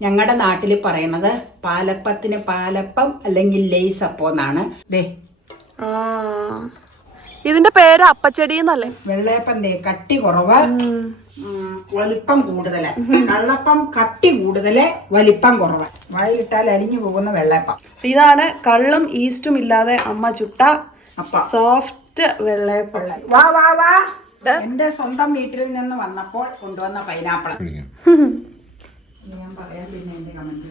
ഞങ്ങളുടെ നാട്ടിൽ പറയണത് പാലപ്പത്തിന് പാലപ്പം അല്ലെങ്കിൽ ലേസപ്പോ അപ്പം എന്നാണ്. ദേ. ആ. ഇതിന്റെ പേര് അപ്പച്ചെടി എന്നല്ലേ? വെള്ളയപ്പം ദേ കട്ടി കുറവ്. വലിപ്പം കൂടുതൽ. കള്ളപ്പം കട്ടി കൂടുതൽ വലിപ്പം കുറവ്. വായിലിട്ടാൽ അലിഞ്ഞു പോകുന്ന വെള്ളയപ്പം. ഇതാണ് കള്ളും ഈസ്റ്റും ഇല്ലാതെ അമ്മ ചുട്ട അപ്പ. സോഫ്റ്റ് വെള്ളയപ്പം. വാ വാ വാ. എന്റെ സ്വന്തം വീട്ടിൽ നിന്ന് വന്നപ്പോൾ കൊണ്ടുവന്ന പൈനാപ്പിൾ ഞാൻ പറയാൻ പിന്നെ എന്റെ കമന്റ്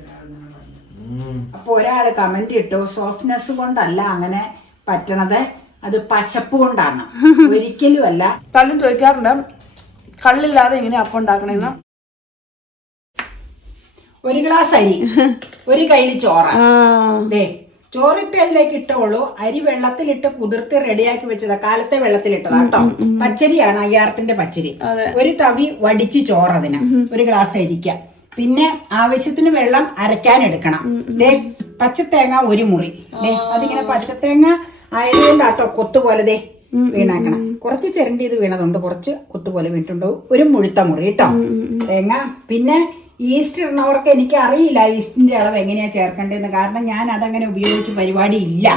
അപ്പൊ ഒരാൾ കമന്റ് ഇട്ടു? സോഫ്റ്റ്നെസ് കൊണ്ടല്ല അങ്ങനെ പറ്റണത്. അത് പശപ്പ് കൊണ്ടാണ്. ഒരിക്കലും അല്ല. പലരും ചോദിക്കാറുണ്ട്. കള്ളില്ലാതെ ഇങ്ങനെ അപ്പം ഉണ്ടാക്കണെന്ന്? ഒരു ഗ്ലാസ് അരി ഒരു കയ്യിൽ ചോറ. ദേ ചോറിപ്പി അതിലേക്ക് ഇട്ടോളൂ. അരി വെള്ളത്തിലിട്ട് കുതിർത്ത് റെഡിയാക്കി വെച്ചതാ. കാലത്തെ വെള്ളത്തിലിട്ടതാ കേട്ടോ പച്ചരിയാണ് അയ്യാറത്തിന്റെ പച്ചരി. ഒരു തവി വടിച്ച് ചോറ് അതിന്. ഒരു ഗ്ലാസ് അരിക്ക. പിന്നെ ആവശ്യത്തിന് വെള്ളം അരക്കാൻ എടുക്കണം. പച്ചത്തേങ്ങ ഒരു മുറി. അതിങ്ങനെ പച്ചത്തേങ്ങ ആയതുകൊണ്ടാട്ടോ കൊത്തുപോലെ ദേ വീണാക്കണം. കുറച്ച് ചിരണ്ടി ഇത് വീണതുണ്ട്. കുറച്ച് കുത്തുപോലെ വീണിട്ടുണ്ടാവും ഒരു മുഴുത്ത മുറി കേട്ടോ തേങ്ങ. പിന്നെ ഈസ്റ്റ് ഇടുന്നവർക്ക് എനിക്ക് അറിയില്ല ഈസ്റ്റിന്റെ അളവ് എങ്ങനെയാ ചേർക്കേണ്ടതെന്ന്. കാരണം ഞാൻ അതങ്ങനെ ഉപയോഗിച്ച് പരിപാടി ഇല്ല.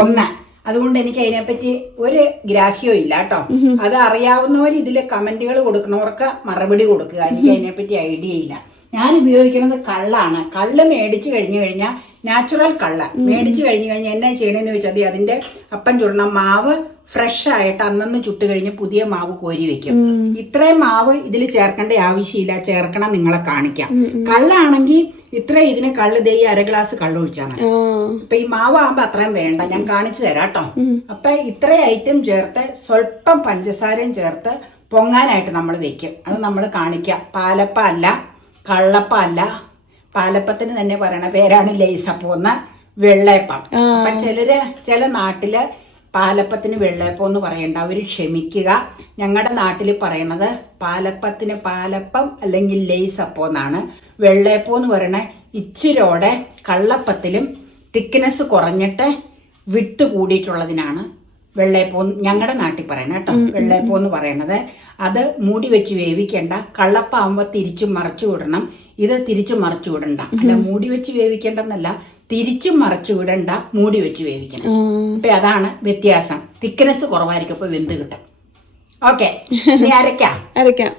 ഒന്ന്. അതുകൊണ്ട് എനിക്ക് അതിനെപ്പറ്റി ഒരു ഗ്രാഹ്യവും ഇല്ല കേട്ടോ അത് അറിയാവുന്നവർ ഇതിൽ കമന്റുകൾ കൊടുക്കുന്നവർക്ക് മറുപടി കൊടുക്കുക. എനിക്ക് അതിനെപ്പറ്റി ഐഡിയ ഇല്ല. ഞാൻ ഉപയോഗിക്കുന്നത് കള്ളാണ്. കള്ള് മേടിച്ചു കഴിഞ്ഞു കഴിഞ്ഞാൽ നാച്ചുറൽ കള്ള. മേടിച്ചു കഴിഞ്ഞു കഴിഞ്ഞാൽ എന്നാ ചെയ്യണമെന്ന് വെച്ചാൽ അതിന്റെ അപ്പം ചുടണ മാവ് ഫ്രഷ് ആയിട്ട് അന്നന്ന് ചുട്ട് കഴിഞ്ഞ് പുതിയ മാവ് കോരി വെക്കും. ഇത്രയും മാവ് ഇതിൽ ചേർക്കേണ്ട ആവശ്യമില്ല. ചേർക്കണം നിങ്ങളെ കാണിക്കാം. കള്ളാണെങ്കിൽ ഇത്ര ഇതിന് കള്ള് ദേ അര ഗ്ലാസ് കള്ള് ഒഴിച്ചാൽ മതി. അപ്പൊ ഈ മാവ് ആകുമ്പോ അത്രയും വേണ്ട. ഞാൻ കാണിച്ചു തരാം കേട്ടോ അപ്പൊ ഇത്ര ഐറ്റം ചേർത്ത് സ്വല്പം പഞ്ചസാരയും ചേർത്ത് പൊങ്ങാനായിട്ട് നമ്മൾ വെക്കും. അത് നമ്മൾ കാണിക്കാം. പാലപ്പ അല്ല. കള്ളപ്പ അല്ല പാലപ്പത്തിന് തന്നെ പറയണ പേരാണ് ലേസപ്പം എന്ന വെള്ളയപ്പം. അപ്പൊ ചിലര് ചില നാട്ടിൽ പാലപ്പത്തിന് വെള്ളയപ്പം എന്ന് പറയണ്ട. അവർ ക്ഷമിക്കുക. ഞങ്ങളുടെ നാട്ടിൽ പറയണത് പാലപ്പത്തിന് പാലപ്പം അല്ലെങ്കിൽ ലേസപ്പം എന്നാണ്. വെള്ളയപ്പം എന്ന് പറയണ ഇച്ചിരോടെ കള്ളപ്പത്തിലും തിക്നെസ് കുറഞ്ഞിട്ട് വിട്ട് കൂടിയിട്ടുള്ളതിനാണ് വെള്ളയപ്പം ഞങ്ങളുടെ നാട്ടിൽ പറയണ കേട്ടോ. വെള്ളയപ്പൂ എന്ന് പറയണത്. അത് മൂടി വെച്ച് വേവിക്കേണ്ട. കള്ളപ്പാവുമ്പോൾ തിരിച്ചു മറച്ചു വിടണം. ഇത് തിരിച്ചു മറച്ചു വിടണ്ട. അല്ല മൂടി വെച്ച് വേവിക്കേണ്ടെന്നല്ല തിരിച്ചും മറച്ചു വിടണ്ട മൂടി വെച്ച് വേവിക്കണം. അപ്പൊ അതാണ് വ്യത്യാസം. തിക്നെസ് കുറവായിരിക്കും അപ്പൊ വെന്ത് കിട്ടും ഓക്കെ ഇനി അരക്കാം അരയ്ക്കാം.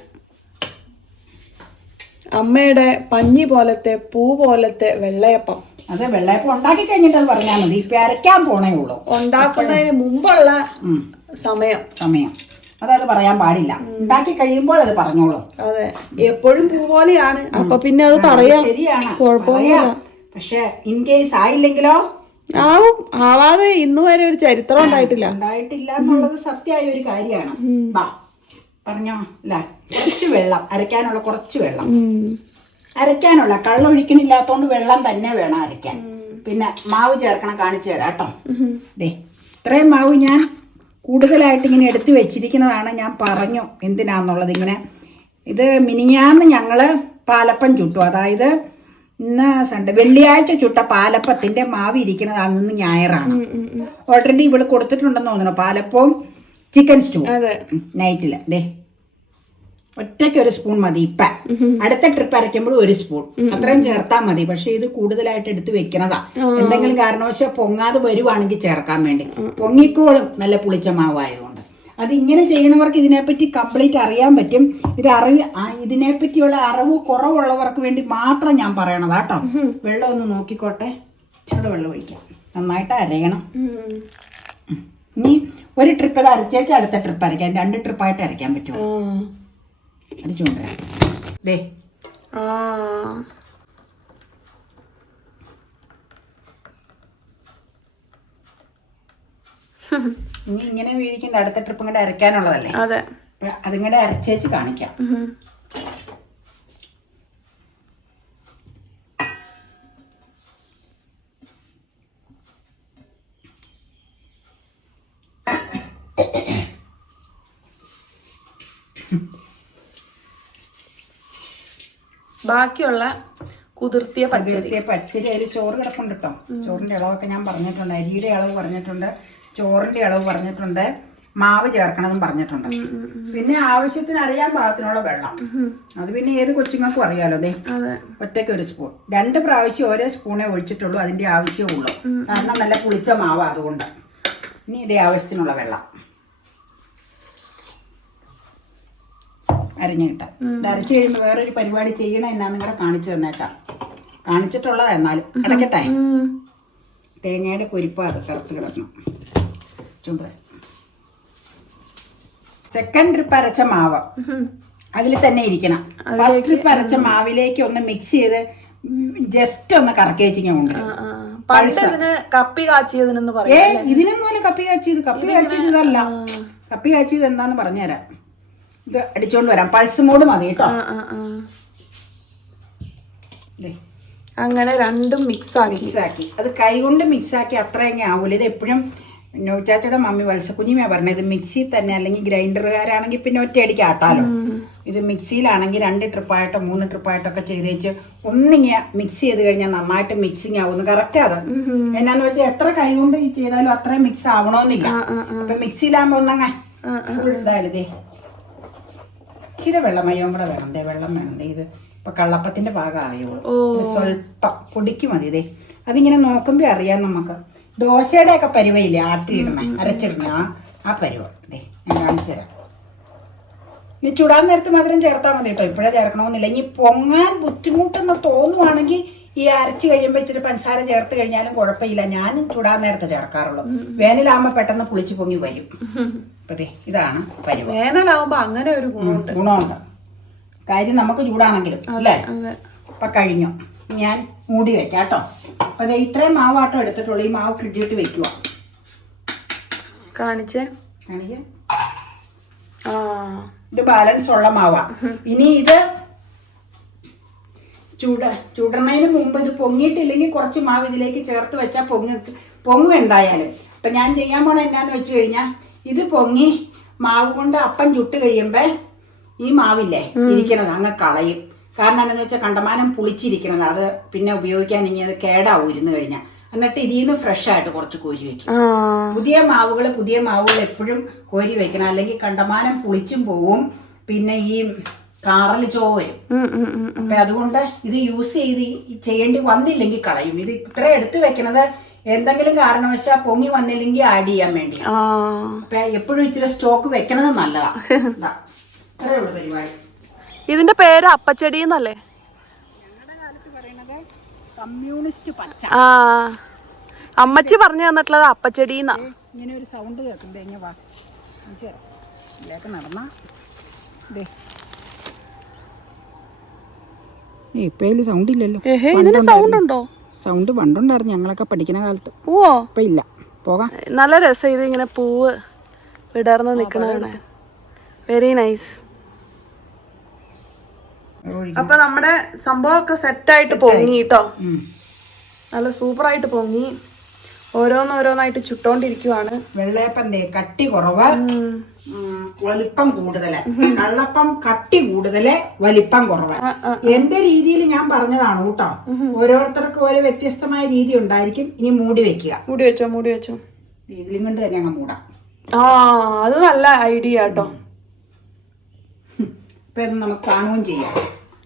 അമ്മയുടെ പഞ്ഞി പോലത്തെ പൂ പോലത്തെ വെള്ളയപ്പം. അത് വെള്ളയപ്പം ഉണ്ടാക്കി കഴിഞ്ഞിട്ട് അത് പറഞ്ഞാൽ മതി. ഇപ്പൊ അരയ്ക്കാൻ പോണേ ഉള്ളൂ. ഉണ്ടാക്കുന്നതിന് മുമ്പുള്ള സമയം. സമയം. അതത് പറയാൻ പാടില്ല. ഉണ്ടാക്കി കഴിയുമ്പോൾ അത് പറഞ്ഞോളൂ. അതെ. എപ്പോഴും പൂ പോലെയാണ്. അപ്പൊ പിന്നെ അത് പറയാം. ശരിയാണ്. പക്ഷെ ഇൻ കേസ് ആയില്ലെങ്കിലോ? ആവും. ആവാതെ ഇന്ന് വരെ ഒരു ചരിത്രം ഉണ്ടായിട്ടില്ല. ഉണ്ടായിട്ടില്ല എന്നുള്ളത് സത്യമായ ഒരു കാര്യമാണ്. പറഞ്ഞോ. അല്ല കുറച്ച് വെള്ളം. അരയ്ക്കാനുള്ള കുറച്ച് വെള്ളം. അരയ്ക്കാനുള്ള കള്ളൊഴിക്കണില്ലാത്തോണ്ട് വെള്ളം തന്നെ വേണം അരയ്ക്കാൻ. പിന്നെ മാവ് ചേർക്കണം കാണിച്ചു തരാം കേട്ടോ. ദേ ഇത്രയും മാവ് ഞാൻ കൂടുതലായിട്ട് ഇങ്ങനെ എടുത്തു വെച്ചിരിക്കുന്നതാണ് ഞാൻ പറഞ്ഞു എന്തിനാന്നുള്ളത് ഇങ്ങനെ. ഇത് മിനിഞ്ഞാന്ന് ഞങ്ങൾ പാലപ്പം ചുട്ടു. അതായത് ഇന്ന് സൺഡേ വെള്ളിയാഴ്ച ചുട്ട പാലപ്പത്തിന്റെ മാവ് ഇരിക്കുന്നത് അന്ന് ഞായറാണ്. ഓൾറെഡി ഇവൾ കൊടുത്തിട്ടുണ്ടെന്ന് തോന്നുന്നു പാലപ്പവും ചിക്കൻ സ്റ്റൂ അതെ. നൈറ്റിൽ ദേ ഒറ്റയ്ക്ക് ഒരു സ്പൂൺ മതി ഇപ്പ. അടുത്ത ട്രിപ്പ് അരയ്ക്കുമ്പോഴും ഒരു സ്പൂൺ അത്രയും ചേർത്താൽ മതി. പക്ഷെ ഇത് കൂടുതലായിട്ട് എടുത്ത് വെക്കണതാ. എന്തെങ്കിലും കാരണവശാൽ പൊങ്ങാതെ വരുവാണെങ്കിൽ ചേർക്കാൻ വേണ്ടി. പൊങ്ങിക്കോളും നല്ല പുളിച്ച മാവായതുകൊണ്ട്. അത് ഇങ്ങനെ ചെയ്യണവർക്ക് ഇതിനെപ്പറ്റി കംപ്ലീറ്റ് അറിയാൻ പറ്റും. ഇത് അറിവ് ഇതിനെപ്പറ്റിയുള്ള അറിവ് കുറവുള്ളവർക്ക് വേണ്ടി മാത്രം ഞാൻ പറയണതാ കേട്ടോ. വെള്ളം ഒന്ന് നോക്കിക്കോട്ടെ. ചെറു വെള്ളം ഒഴിക്കാം. നന്നായിട്ട് അരയണം. ഇനി ഒരു ട്രിപ്പ് അത് അരച്ചേച്ച് അടുത്ത ട്രിപ്പ് അരയ്ക്കാം. രണ്ട് ട്രിപ്പായിട്ട് അരയ്ക്കാൻ പറ്റുമോ. അടിച്ചുകൊണ്ടുവരാം ദേ. ഇനി ഇങ്ങനെ വീഴിക്കേണ്ട അടുത്ത ട്രിപ്പ് ഇങ്ങോട്ട് അരയ്ക്കാനുള്ളതല്ലേ? അതെ. അതിങ്ങടെ അരച്ചേച്ച് കാണിക്കാം. ഉം. ബാക്കിയുള്ള കുതിർത്തിയ പച്ചരി. പച്ചരി. അതിൽ ചോറ് കിടപ്പുണ്ട് കേട്ടോ ചോറിന്റെ അളവൊക്കെ ഞാൻ പറഞ്ഞിട്ടുണ്ട്. അരിയുടെ അളവ് പറഞ്ഞിട്ടുണ്ട്. ചോറിന്റെ അളവ് പറഞ്ഞിട്ടുണ്ട്. മാവ് ചേർക്കണമെന്നും പറഞ്ഞിട്ടുണ്ട്. പിന്നെ ആവശ്യത്തിന് അറിയാൻ പാകത്തിനുള്ള വെള്ളം. അത് പിന്നെ ഏത് കൊച്ചുങ്ങൾക്കും അറിയാലോ അതെ. ഒറ്റയ്ക്ക് ഒരു സ്പൂൺ രണ്ട് പ്രാവശ്യം ഓരോ സ്പൂണേ ഒഴിച്ചിട്ടുള്ളൂ. അതിന്റെ ആവശ്യമേ ഉള്ളൂ കാരണം നല്ല പുളിച്ച മാവ് അതുകൊണ്ട്. ഇനി ഇതേ ആവശ്യത്തിനുള്ള വെള്ളം. അരിഞ്ഞു കിട്ടാം. ഇത് അരച്ച് കഴിയുമ്പോൾ വേറൊരു പരിപാടി ചെയ്യണ എന്നാ നിങ്ങളെ കാണിച്ചു തന്നേക്കാം. കാണിച്ചിട്ടുള്ളതാ എന്നാലും. ഇടയ്ക്കട്ടെ തേങ്ങയുടെ പൊരിപ്പ അത് കറുത്ത് കിടക്കണം ചുണ്ട സെക്കൻഡ് ട്രിപ്പ് അരച്ച മാവ്. അതിൽ തന്നെ ഇരിക്കണം. ഫസ്റ്റ് ട്രിപ്പ് അരച്ച മാവിലേക്ക് ഒന്ന് മിക്സ് ചെയ്ത് ജസ്റ്റ് ഒന്ന് കറക്കേച്ചിങ്ങ കൊണ്ടുവരും ഇതിന് കപ്പി കാച്ചിയതിനെന്ന് പറയാം ഇതിനൊന്നും കപ്പി കാച്ചിയത്? കപ്പി കാച്ചിയത് ഇതല്ല കപ്പി കാച്ചിയത് എന്താന്ന് പറഞ്ഞുതരാം. ഇത് അടിച്ചോണ്ട് വരാം. പൾസ് മോഡ് മതി കേട്ടോ. അങ്ങനെ രണ്ടും മിക്സ് ആക്കി. മിക്സ് ആക്കി. അത് കൈ കൊണ്ട് മിക്സ് ആക്കി അത്ര എങ്ങനെ ആവൂല. ഇത് എപ്പോഴും നൂറ്റാച്ചയുടെ മമ്മി വത്സക്കുഞ്ഞിമ പറഞ്ഞത്. ഇത് മിക്സിയിൽ തന്നെ അല്ലെങ്കിൽ ഗ്രൈൻഡറുകാരാണെങ്കിൽ പിന്നെ ഒറ്റയടിക്ക് ആട്ടാലോ. ഇത് മിക്സിയിലാണെങ്കിൽ രണ്ട് ട്രിപ്പായിട്ടോ മൂന്ന് ട്രിപ്പായിട്ടൊക്കെ ചെയ്ത് വെച്ച് ഒന്നിങ്ങനെ മിക്സ് ചെയ്ത് കഴിഞ്ഞാൽ നന്നായിട്ട് മിക്സിങ് ആവുന്നു. കറക്റ്റ് അത്? എന്നാന്ന് വെച്ചാൽ എത്ര കൈ കൊണ്ട് ചെയ്താലും അത്രയും മിക്സ് ആവണമെന്നില്ല അപ്പൊ മിക്സിയിലാകുമ്പോ ഒന്നങ്ങനെ ഇതായാലും ഇച്ചിരി വെള്ളമയവും കൂടെ വേണം. ദേ വെള്ളം വേണം. ദേ ഇത് ഇപ്പൊ കള്ളപ്പത്തിന്റെ ഭാഗമായോളൂ സ്വല്പം പൊടിക്ക് മതി. ഇതേ അതിങ്ങനെ നോക്കുമ്പോ അറിയാം നമുക്ക്. ദോശയുടെ ഒക്കെ പരുവയില്ലേ? ആട്ടിയിടണേ അരച്ചിടണേ. ആ ആ പരുവ. ദേ ഞാൻ കാണിച്ചു തരാം. ഇനി ചുടാൻ നേരത്ത് മധുരം ചേർത്താൽ മതി കേട്ടോ. ഇപ്പോഴേ ചേർക്കണമെന്നില്ല. ഇനി പൊങ്ങാൻ ബുദ്ധിമുട്ടെന്ന് തോന്നുവാണെങ്കിൽ ഈ അരച്ച് കഴിയുമ്പോൾ ഇച്ചിരി പഞ്ചസാര ചേർത്ത് കഴിഞ്ഞാലും കുഴപ്പമില്ല. ഞാനും ചുടാൻ നേരത്തെ ചേർക്കാറുള്ളൂ. വേനലാകുമ്പോൾ പെട്ടെന്ന് പുളിച്ച് പൊങ്ങി വരും. അപ്പൊ ദേ ഇതാണ് പരുവ വേനലാവുമ്പോ അങ്ങനെ ഒരു ഗുണമുണ്ട്. ഗുണമുണ്ട്. കാര്യം നമുക്ക് ചൂടാണെങ്കിലും അല്ലേ? അതെ. കഴിഞ്ഞു. ഞാൻ മൂടി വെക്കാം കേട്ടോ. അപ്പൊ ദേ ഇത്രയും മാവാട്ടോ എടുത്തിട്ടുള്ളൂ. ഈ മാവ് ഫ്രിഡ്ജിട്ട് വെക്കുക കാണിച്ചേ? കാണിക്കാം. ആ. ഇത് ബാലൻസ് ഉള്ള മാവാ. ഇനി ഇത് ചൂട ചൂടണതിന് മുമ്പ് ഇത് പൊങ്ങിയിട്ടില്ലെങ്കിൽ കുറച്ച് മാവ് ഇതിലേക്ക് ചേർത്ത് വെച്ചാൽ പൊങ്ങ് പൊങ്ങും എന്തായാലും. അപ്പൊ ഞാൻ ചെയ്യാൻ പോണ എന്നാന്ന് വെച്ച് കഴിഞ്ഞാൽ ഇത് പൊങ്ങി മാവ് കൊണ്ട് അപ്പം ചുട്ട് കഴിയുമ്പോ ഈ മാവില്ലേ ഇരിക്കണത് അങ്ങ് കളയും. കാരണം എന്താണെന്ന് വെച്ചാൽ കണ്ടമാനം പുളിച്ചിരിക്കണത്. അത് പിന്നെ ഉപയോഗിക്കാൻ ഇനി അത് കേടാവും ഇരുന്ന് കഴിഞ്ഞാൽ എന്നിട്ട് ഇതിൽ നിന്ന് ഫ്രഷ് ആയിട്ട് കുറച്ച് കോരി വെക്കും. പുതിയ മാവുകൾ പുതിയ മാവുകൾ എപ്പോഴും കോരി വെക്കണം. അല്ലെങ്കിൽ കണ്ടമാനം പുളിച്ചും പോവും. പിന്നെ ഈ കാറൽ ചോ വരും. അപ്പൊ അതുകൊണ്ട് ഇത് യൂസ് ചെയ്ത് ചെയ്യേണ്ടി വന്നില്ലെങ്കിൽ കളയും. ഇത് ഇത്ര എടുത്തു വെക്കണത് എന്തെങ്കിലും കാരണവശാ പൊങ്ങി വന്നില്ലെങ്കിൽ ആഡ് ചെയ്യാൻ വേണ്ടി. അപ്പൊ എപ്പോഴും ഇച്ചിരി സ്റ്റോക്ക് വെക്കണത് നല്ലതാ. ഉള്ളൂ പരിപാടി. ഇതിന്റെ പേര് അപ്പച്ചെടി എന്നല്ലേ? കമ്മ്യൂണിസ്റ്റ് പച്ച. ആ. അമ്മച്ചി പറഞ്ഞു തന്നിട്ടുള്ളത് അപ്പച്ചെടി എന്നാ. ഇങ്ങനെ ഒരു സൗണ്ട് കേൾക്കുമ്പോ എങ്ങനെ വാ. ഇതിലേക്ക് നടന്ന. ദേ. ഇപ്പൊ ഇതിൽ സൗണ്ട് ഇല്ലല്ലോ. ഇതിന് സൗണ്ട് ഉണ്ടോ? സൗണ്ട് പണ്ടുണ്ടായിരുന്നു ഞങ്ങളൊക്കെ പഠിക്കുന്ന കാലത്ത്. ഓ ഇപ്പൊ ഇല്ല. പോകാം. നല്ല രസം ഇത് ഇങ്ങനെ പൂവ് വിടർന്ന് നിക്കണതാണ് വെരി നൈസ് അപ്പൊ നമ്മുടെ സംഭവമൊക്കെ സെറ്റായിട്ട് പൊങ്ങി കേട്ടോ നല്ല സൂപ്പറായിട്ട് പൊങ്ങി. ഓരോന്നോരോന്നായിട്ട് ചുട്ടോണ്ടിരിക്കുവാണ്. വെള്ളയപ്പന്റെ കട്ടി കുറവ്. വലിപ്പം കൂടുതൽ. കള്ളപ്പം കട്ടി കൂടുതൽ വലിപ്പം കുറവ്. എന്റെ രീതിയിൽ ഞാൻ പറഞ്ഞതാണ് കേട്ടോ. ഓരോരുത്തർക്കും ഓരോ വ്യത്യസ്തമായ രീതി ഉണ്ടായിരിക്കും. ഇനി മൂടി വെക്കുക. മൂടി വെച്ചോ മൂടി വെച്ചോ. ഇതിലും കൊണ്ട് തന്നെ അങ്ങ് മൂടാം. ആ അത് നല്ല ഐഡിയ കേട്ടോ. ഇപ്പൊ ഇത് നമുക്ക് കാണുകയും ചെയ്യാം.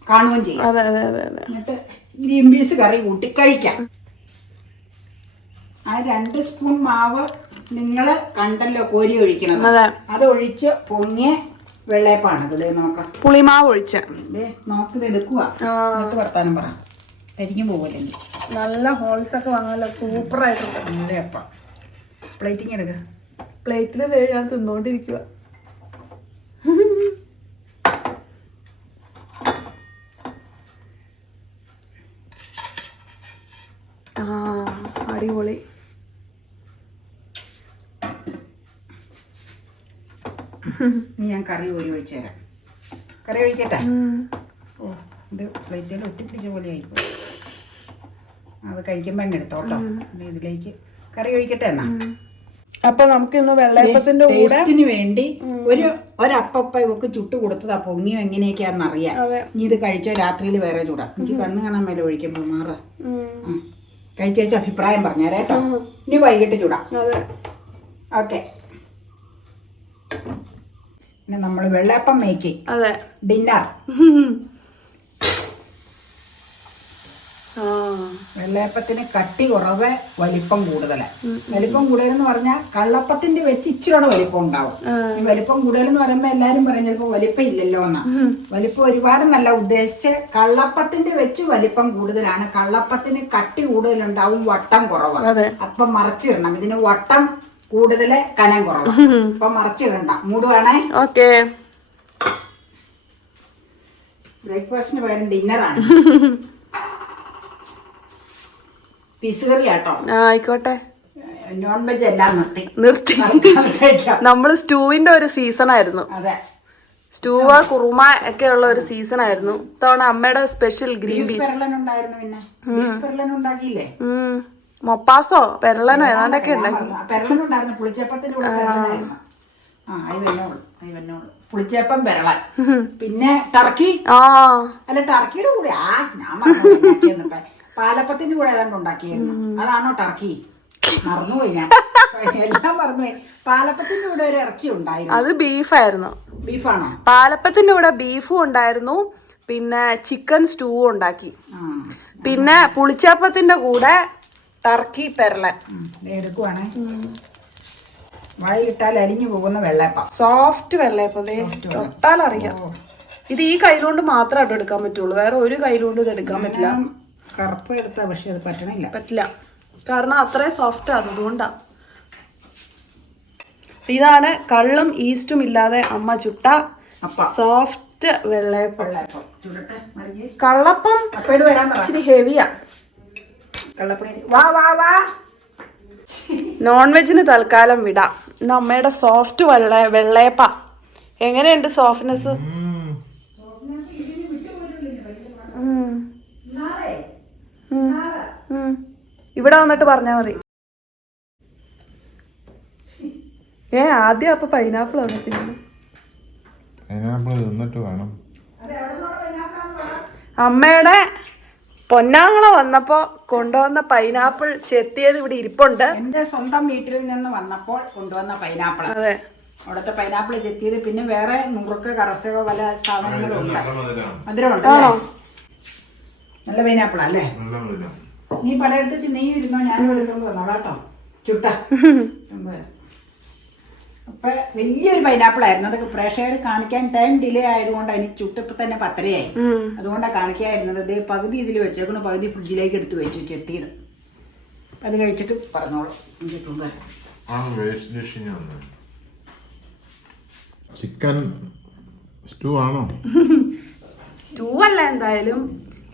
കാണുകയും ചെയ്യാം. അതെ അതെ അതെ അതെ. എന്നിട്ട് ഗ്രീൻ പീസ് കറി കൂട്ടി കഴിക്കാം. ആ രണ്ട് സ്പൂൺ മാവ് നിങ്ങൾ കണ്ടല്ലോ കോരി ഒഴിക്കണത്. അതെ. അത് ഒഴിച്ച് പൊങ്ങിയ വെള്ളയപ്പാണ്. ഇത് നോക്കാം. പുളിമാവ് ഒഴിച്ച്. ദേ നോക്കിത് എടുക്കുക എന്നിട്ട് വർത്താനം പറ. കരിക്കും പോകല്ലെങ്കിൽ നല്ല ഹോൾസ് ഒക്കെ വന്നല്ലോ സൂപ്പർ ആയിട്ടുണ്ട് വെള്ളയപ്പം പ്ലേറ്റിങ് എടുക്കുക പ്ലേറ്റിൽ ഞാൻ തിന്നോണ്ടിരിക്കുക ആ അടിപൊളി ഇനി ഞാൻ കറി കോരി ഒഴിച്ചു തരാം. കറി ഒഴിക്കട്ടെ. ഓ ഇത് പ്ലേറ്റിൽ ഒട്ടിപ്പിടിച്ച പോലെ ആയിപ്പോയി. അത് കഴിക്കുമ്പോൾ അങ്ങ് എടുത്തോട്ടോ. ഇനി ഇതിലേക്ക് കറി ഒഴിക്കട്ടെ എന്നാ. അപ്പൊ നമുക്ക് ഇന്ന് വെള്ളയപ്പത്തിന്റെ ടേസ്റ്റിന് വേണ്ടി ഒരു ഒരപ്പപ്പ ഇവക്ക് ചുട്ട് കൊടുത്തതാ പൊങ്ങിയോ എങ്ങനെയൊക്കെയാന്ന് അറിയാം നീ ഇനി ഇത് കഴിച്ചോ രാത്രിയിൽ വേറെ ചൂടാ. എനിക്ക് കണ്ണ് കാണാൻ മേലെ ഒഴിക്കുമ്പോൾ മാറ. കഴിച്ചേച്ച അഭിപ്രായം പറഞ്ഞേരാ കേട്ടോ. ഇനി വൈകിട്ട് ചൂടാം. ഓക്കെ. പിന്നെ നമ്മൾ വെള്ളയപ്പം മേക്കി. അതെ. ഡിന്നർ. വെള്ളയപ്പത്തിന് കട്ടി കുറവ് വലിപ്പം കൂടുതൽ. വലിപ്പം കൂടുതലെന്ന് പറഞ്ഞാൽ കള്ളപ്പത്തിന്റെ വെച്ച് ഇച്ചിരി വലിപ്പം ഉണ്ടാവും. ഈ വലിപ്പം കൂടുതലെന്ന് പറയുമ്പോൾ എല്ലാരും പറയും ചിലപ്പോ വലിപ്പം ഇല്ലല്ലോ എന്നാ. വലിപ്പം ഒരുപാട് നല്ല ഉദ്ദേശിച്ച് കള്ളപ്പത്തിന്റെ വെച്ച് വലിപ്പം കൂടുതലാണ്. കള്ളപ്പത്തിന് കട്ടി കൂടുതലുണ്ടാവും വട്ടം കുറവാണ് അപ്പം മറച്ചിടണം. ഇതിന് വട്ടം കൂടുതൽ കനം കുറവ്. അപ്പൊ മറച്ചിടണ്ട. മൂടുവാണേ ഓക്കെ. ബ്രേക്ക്ഫാസ്റ്റിന് പകരം ഡിന്നറാണ് പീസ് കറി ആട്ടോ ആയിക്കോട്ടെ. നോൺ വെജ് എല്ലാം നിർത്തി. നിർത്തി. നമ്മൾ നമ്മൾ സ്റ്റൂവിന്റെ ഒരു സീസൺ ആയിരുന്നു. അതെ. സ്റ്റൂവ കുറുമ ഒക്കെ ഉള്ള ഒരു സീസൺ ആയിരുന്നു. ഇത്തവണ അമ്മയുടെ സ്പെഷ്യൽ ഗ്രീൻ പീസ് ഉണ്ടായിരുന്നു പിന്നെ. ഉണ്ടാക്കിയില്ലേ മൊപ്പാസോ? പെരളനോ? ഏതാണ്ടൊക്കെ ഉണ്ടാക്കി പെരളനുണ്ടായിരുന്നു. പുളിച്ചപ്പത്തിന്റെ കൂടെ പെരളനായിരുന്നു. ആ അയി വന്നോളൂ അയി വന്നോളൂ. പെരളൻ. പിന്നെ ടർക്കി? ആ. അല്ല ടർക്കിയുടെ കൂടെ ആ ഞാൻ. പാലപ്പത്തിന്റെ കൂടെ ഏതാണ്ട് ഉണ്ടാക്കിയായിരുന്നു അതാണോ ടർക്കി? മറന്നുപോയി ഞാൻ. എല്ലാം മറന്നുപോയി. പാലപ്പത്തിന്റെ കൂടെ ഒരു ഇറച്ചി ഉണ്ടായിരുന്നു. അത് ബീഫായിരുന്നു. ബീഫാണോ? പാലപ്പത്തിന്റെ കൂടെ ബീഫും ഉണ്ടായിരുന്നു. പിന്നെ ചിക്കൻ സ്റ്റൂവും ഉണ്ടാക്കി. പിന്നെ പുളിച്ചപ്പത്തിന്റെ കൂടെ ടർക്കി പെർള എടുക്കുവാണേ. വായിലിട്ടാൽ അലിഞ്ഞു പോകുന്ന വെള്ളയപ്പം. സോഫ്റ്റ് വെള്ളയപ്പതേ തൊട്ടാൽ അറിയാം. ഇത് ഈ കയ്യിലുകൊണ്ട് മാത്രമായിട്ട് എടുക്കാൻ പറ്റുള്ളൂ. വേറെ ഒരു കയ്യിലുകൊണ്ട് ഇത് എടുക്കാൻ പറ്റില്ല. കറുപ്പ് എടുത്ത പക്ഷെ അത് പറ്റണില്ല. പറ്റില്ല. കാരണം അത്രയും സോഫ്റ്റ് ആണ് അതുകൊണ്ടാ. ഇതാണ് കള്ളും ഈസ്റ്റും ഇല്ലാതെ അമ്മ ചുട്ട സോഫ്റ്റ് വെള്ളയപ്പം. വെള്ളയപ്പം. കള്ളപ്പം ഇച്ചിരി ഹെവിയാ നോൺ വെജിന് തൽക്കാലം വിടാം. ഇന്ന് അമ്മയുടെ സോഫ്റ്റ് വെള്ള വെള്ളയപ്പ. എങ്ങനെയുണ്ട് സോഫ്റ്റ്നെസ് ഇവിടെ വന്നിട്ട് പറഞ്ഞാ മതി. ഏ ആദ്യം അപ്പൊ പൈനാപ്പിൾ ആണ് തിന്നുന്നത് പൈനാപ്പിൾ തിന്നിട്ട് വേണം. അമ്മയുടെ പൊന്നാങ്ങള വന്നപ്പോ കൊണ്ടുവന്ന പൈനാപ്പിൾ ചെത്തിയത് ഇവിടെ ഇരിപ്പുണ്ട്. എന്റെ സ്വന്തം വീട്ടിൽ നിന്ന് വന്നപ്പോൾ കൊണ്ടുവന്ന പൈനാപ്പിൾ അതെ. അവിടുത്തെ പൈനാപ്പിൾ ചെത്തിയത് പിന്നെ വേറെ നുറുക്ക് കറസക പല സാധനങ്ങളും ഉണ്ട്. നല്ല മധുരം മധുരം ഉണ്ട് ആണോ? നല്ല പൈനാപ്പിൾ അല്ലേ? നീ പലയിടത്ത് നീ ഇരുന്നോ? ഞാനും എടുത്തോണ്ട് വന്നോ കേട്ടോ. ചുട്ട. ചുമ്മാ. അപ്പൊ വലിയൊരു പൈനാപ്പിൾ ആയിരുന്നു. അതൊക്കെ പ്രേക്ഷകർ കാണിക്കാൻ ടൈം ഡിലേ ആയതുകൊണ്ട് അതിന് ചുട്ടിപ്പോൾ തന്നെ പത്തരയായി. അതുകൊണ്ടാണ് കാണിക്കായിരുന്നത് അത് പകുതി ഇതിൽ വെച്ചേക്കുന്നു പകുതി ഫ്രിഡ്ജിലേക്ക് എടുത്ത് വെച്ചു ചെത്തിയത് അപ്പം അത് കഴിച്ചിട്ട് പറഞ്ഞോളൂ. ചിക്കൻ സ്റ്റൂ ആണോ. സ്റ്റൂ അല്ല എന്തായാലും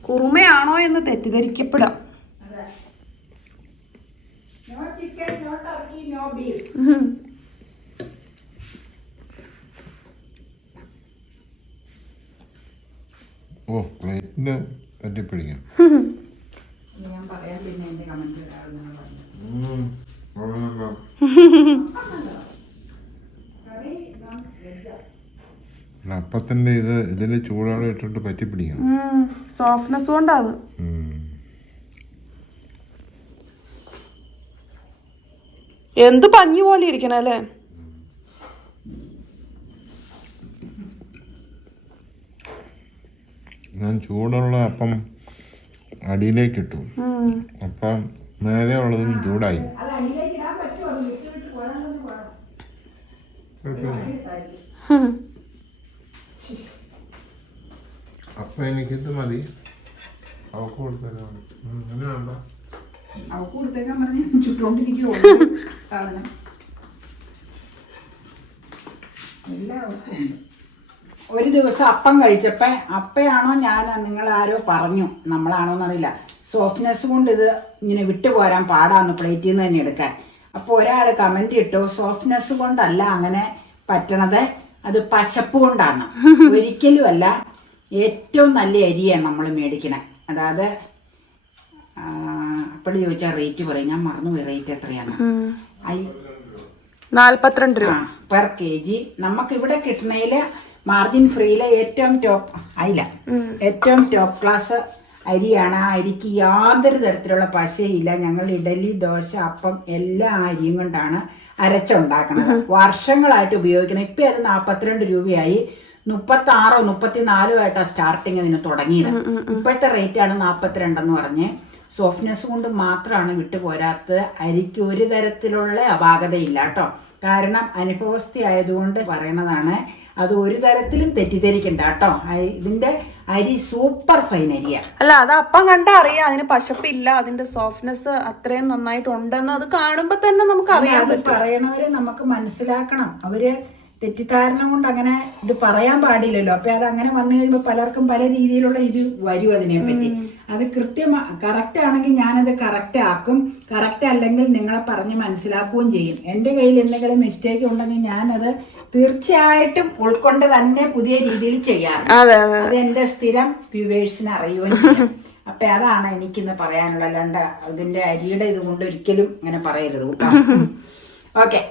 കുറുമയാണോ എന്ന് തെറ്റിദ്ധരിക്കപ്പെടാം no chicken no turkey no beef oh പ്ലേറ്റിന് പറ്റിപ്പിടിക്കാം ഞാൻ പിന്നെ അപ്പത്തിന്റെ ഇത് ഇതിൽ ചൂടോടെ ഇട്ടിട്ട് പറ്റിപ്പിടിക്കണം. സോഫ്റ്റ്നെസ് കൊണ്ടാത് എന്ത് പഞ്ഞി പോലെ ഇരിക്കണം അല്ലേ? ഞാൻ ചൂടുള്ള അപ്പം അടിയിലേക്ക് ഇട്ടു അപ്പം മേലെ ഉള്ളതും ചൂടായി. അപ്പം എനിക്കിത് മതി. അവക്ക് കൊടുത്തല്ലോ അവക്ക് കൊടുത്തേക്കാൻ പറഞ്ഞ് ചുട്ടോണ്ടിരിക്കുവോ സാധനം എല്ലാവർക്കും ഉണ്ട്. ഒരു ദിവസം അപ്പം കഴിച്ചപ്പോ അപ്പയാണോ ഞാൻ നിങ്ങൾ ആരോ പറഞ്ഞു. നമ്മളാണോ എന്നറിയില്ല സോഫ്റ്റ്നെസ് കൊണ്ട് ഇത് ഇങ്ങനെ വിട്ടുപോരാൻ പാടാന്ന് പ്ലേറ്റിൽ നിന്ന് തന്നെ എടുക്കാൻ. അപ്പോൾ ഒരാൾ കമന്റ് ഇട്ടു സോഫ്റ്റ്നെസ് കൊണ്ടല്ല അങ്ങനെ പറ്റണത്. അത് പശപ്പ് കൊണ്ടാണ് ഒരിക്കലും അല്ല ഏറ്റവും നല്ല അരിയാണ് നമ്മൾ മേടിക്കണേ. അതായത് അപ്പോൾ ചോദിച്ചാൽ റേറ്റ് പറയും. ഞാൻ മറന്നുപോയി റേറ്റ് എത്രയാണ് നാൽപ്പത്തിരണ്ട് രൂപ. പെർ കെ ജി നമുക്ക് ഇവിടെ കിട്ടണതിൽ മാർജിൻ ഫ്രീയിലെ ഏറ്റവും ടോപ്പ് അയില ഏറ്റവും ടോപ്പ് ക്ലാസ് അരിയാണ്. ആ അരിക്ക് യാതൊരു തരത്തിലുള്ള പശയില്ല. ഞങ്ങൾ ഇഡലി ദോശ അപ്പം എല്ലാ അരിയും കൊണ്ടാണ് അരച്ചുണ്ടാക്കണത്. വർഷങ്ങളായിട്ട് ഉപയോഗിക്കണം. ഇപ്പൊ അത് നാപ്പത്തിരണ്ട് രൂപയായി. മുപ്പത്തി ആറോ മുപ്പത്തിനാലോ ആയിട്ടാണ് സ്റ്റാർട്ടിങ് ഇതിന് തുടങ്ങിയത്. ഇപ്പോഴത്തെ റേറ്റ് ആണ് നാപ്പത്തിരണ്ടെന്ന് പറഞ്ഞ്. സോഫ്റ്റ്നെസ് കൊണ്ട് മാത്രമാണ് വിട്ടുപോരാത്തത് അരിക്ക് ഒരു തരത്തിലുള്ള അപാകതയില്ല കേട്ടോ. കാരണം അനുഭവസ്ഥയായതുകൊണ്ട് പറയണതാണ്. അത് ഒരു തരത്തിലും തെറ്റിദ്ധരിക്കണ്ട കേട്ടോ. ഇതിന്റെ അരി സൂപ്പർ ഫൈൻ അരിയാ. അല്ല അത് അപ്പം കണ്ടാ അറിയാം. അതിന് പശപ്പില്ല അതിന്റെ സോഫ്റ്റ്നെസ് അത്രയും നന്നായിട്ടുണ്ടെന്ന് അത് കാണുമ്പോ തന്നെ നമുക്ക് അറിയാം പറയണവരെ നമുക്ക് മനസ്സിലാക്കണം. അവർ തെറ്റിദ്ധാരണ കൊണ്ട് അങ്ങനെ ഇത് പറയാൻ പാടില്ലല്ലോ. അപ്പൊ അത് അങ്ങനെ വന്നു കഴിയുമ്പോൾ പലർക്കും പല രീതിയിലുള്ള ഇത് വരും അതിനെപ്പറ്റി. അത് കൃത്യം കറക്റ്റ് ആണെങ്കിൽ ഞാനത് കറക്റ്റ് ആക്കും. കറക്റ്റ് അല്ലെങ്കിൽ നിങ്ങളെ പറഞ്ഞ് മനസ്സിലാക്കുകയും ചെയ്യും. എന്റെ കയ്യിൽ എന്തെങ്കിലും മിസ്റ്റേക്ക് ഉണ്ടെങ്കിൽ ഞാനത് തീർച്ചയായിട്ടും ഉൾക്കൊണ്ട് തന്നെ പുതിയ രീതിയിൽ ചെയ്യാറുണ്ട്. അതെ എന്റെ സ്ഥിരം വ്യൂവേഴ്സിന് അറിയുകയും ചെയ്യും. അപ്പൊ അതാണ് എനിക്കിന്ന് പറയാനുള്ള അല്ലാണ്ട് ഇതിന്റെ അരിയുടെ ഇത് കൊണ്ട് ഒരിക്കലും ഇങ്ങനെ പറയരുത് കേട്ടോ. ഓക്കെ.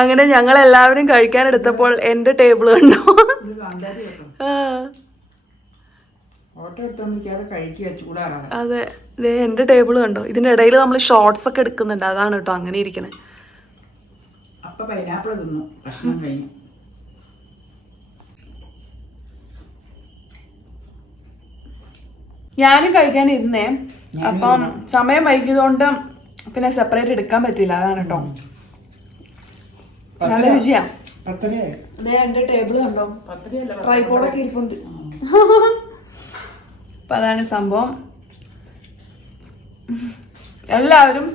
അങ്ങനെ ഞങ്ങൾ എല്ലാവരും കഴിക്കാൻ എടുത്തപ്പോൾ എന്റെ ടേബിൾ കണ്ടോ? അതെ. എന്റെ ടേബിൾ കണ്ടോ? ഇതിന്റെ ഇടയിൽ നമ്മൾ ഷോർട്സ് ഒക്കെ എടുക്കുന്നുണ്ട്. അതാണ് കേട്ടോ അങ്ങനെ ഇരിക്കണേ. അപ്പൊ പൈനാപ്പിൾ തിന്നു. ഭക്ഷണം കഴിഞ്ഞു. ഞാനും കഴിക്കാൻ ഇരുന്നേ അപ്പം സമയം വൈകിയതുകൊണ്ട് പിന്നെ സെപ്പറേറ്റ് എടുക്കാൻ പറ്റില്ല. അതാണ് കേട്ടോ നല്ല രുചിയാ. എന്റെ ടേബിൾ കണ്ടോ? ട്രൈപോഡൊക്കെ ഇരിപ്പുണ്ട്. അപ്പൊ അതാണ് സംഭവം. എല്ലാവരും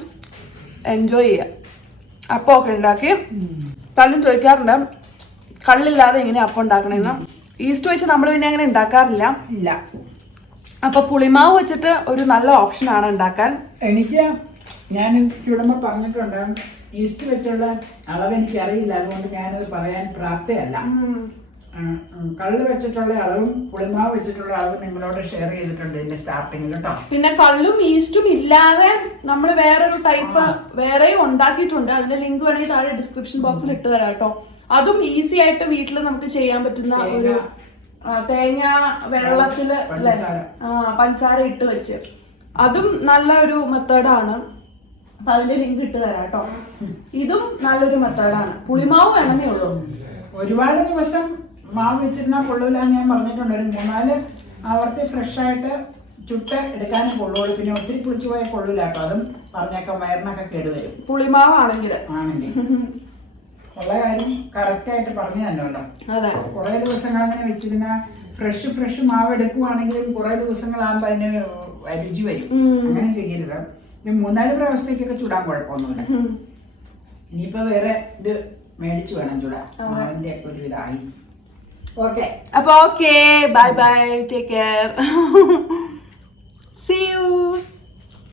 എൻജോയ് ചെയ്യുക അപ്പം ഒക്കെ ഉണ്ടാക്കി. പലരും ചോദിക്കാറുണ്ട്. കള്ളില്ലാതെ ഇങ്ങനെ അപ്പം ഉണ്ടാക്കണമെന്ന് ഈസ്റ്റ് വെച്ച് നമ്മൾ പിന്നെ അങ്ങനെ ഉണ്ടാക്കാറില്ല. ഇല്ല. അപ്പൊ പുളിമാവ് വെച്ചിട്ട് ഒരു നല്ല ഓപ്ഷനാണ് ഉണ്ടാക്കാൻ. എനിക്ക് ഞാൻ ചുടമ പറഞ്ഞിട്ടുണ്ട്. ഈസ്റ്റ് വെച്ചുള്ള അളവ് എനിക്ക് അറിയില്ല അതുകൊണ്ട് ഞാനത് പറയാൻ പ്രാപ്തയല്ല. കള്ള് വെച്ചിട്ടുള്ള അളവും പുളിമാവ് വെച്ചിട്ടുള്ള അളവും നിങ്ങളോട് ഷെയർ ചെയ്തിട്ടുണ്ട് ഇതിന്റെ സ്റ്റാർട്ടിങ്ങിൽ കേട്ടോ പിന്നെ കള്ളും ഈസ്റ്റും ഇല്ലാതെ നമ്മൾ വേറൊരു ടൈപ്പ് വേറെയും ഉണ്ടാക്കിയിട്ടുണ്ട്. അതിന്റെ ലിങ്ക് വേണമെങ്കിൽ താഴെ ഡിസ്ക്രിപ്ഷൻ ബോക്സിൽ ഇട്ട് തരാം കേട്ടോ അതും ഈസി ആയിട്ട് വീട്ടിൽ നമുക്ക് ചെയ്യാൻ പറ്റുന്ന ഒരു തേങ്ങ വെള്ളത്തിൽ പഞ്ചസാര. ഇട്ട് വെച്ച്. അതും നല്ല ഒരു മെത്തേഡാണ് അപ്പൊ അതിന്റെ ലിങ്ക് ഇട്ട് തരാം കേട്ടോ ഇതും നല്ലൊരു മെത്തേഡാണ് പുളിമാവ് വേണമെന്നേ ഉള്ളൂ. ഒരുപാട് ദിവസം മാവ് വെച്ചിരുന്നാൽ കൊള്ളൂലെന്ന് ഞാൻ പറഞ്ഞിട്ടുണ്ട് ഒരു മൂന്നാൽ ആവർത്തി ഫ്രഷായിട്ട് ചുട്ട് എടുക്കാൻ കൊള്ളുള്ളൂ. പിന്നെ ഒത്തിരി പുളിച്ചു പോയാൽ കൊള്ളൂല കേട്ടോ അതും പറഞ്ഞേക്കാം വയറിനൊക്കെ കേടുവരും പുളിമാവാണെങ്കിൽ. ആണെങ്കിൽ. ഉള്ള കാര്യം കറക്റ്റായിട്ട് പറഞ്ഞു തന്നല്ലോ. അതെ. കുറേ ദിവസങ്ങൾ അങ്ങനെ വെച്ചിരുന്ന ഫ്രഷ് ഫ്രഷ് മാവ് എടുക്കുവാണെങ്കിലും കുറേ ദിവസങ്ങളാകുമ്പോൾ അതിന് രുചി വരും. അങ്ങനെ ചെയ്യരുത്. പിന്നെ മൂന്നാൽ പ്രാവശ്യത്തേക്കൊക്കെ ചൂടാൻ കുഴപ്പമൊന്നുമില്ല. ഇനിയിപ്പോ വേറെ ഇത് മേടിച്ചു വേണം ചൂടാ മാവിന്റെ ഒക്കെ ഒരു ഇതായി ഓക്കെ അപ്പോൾ okay bye bye take care see you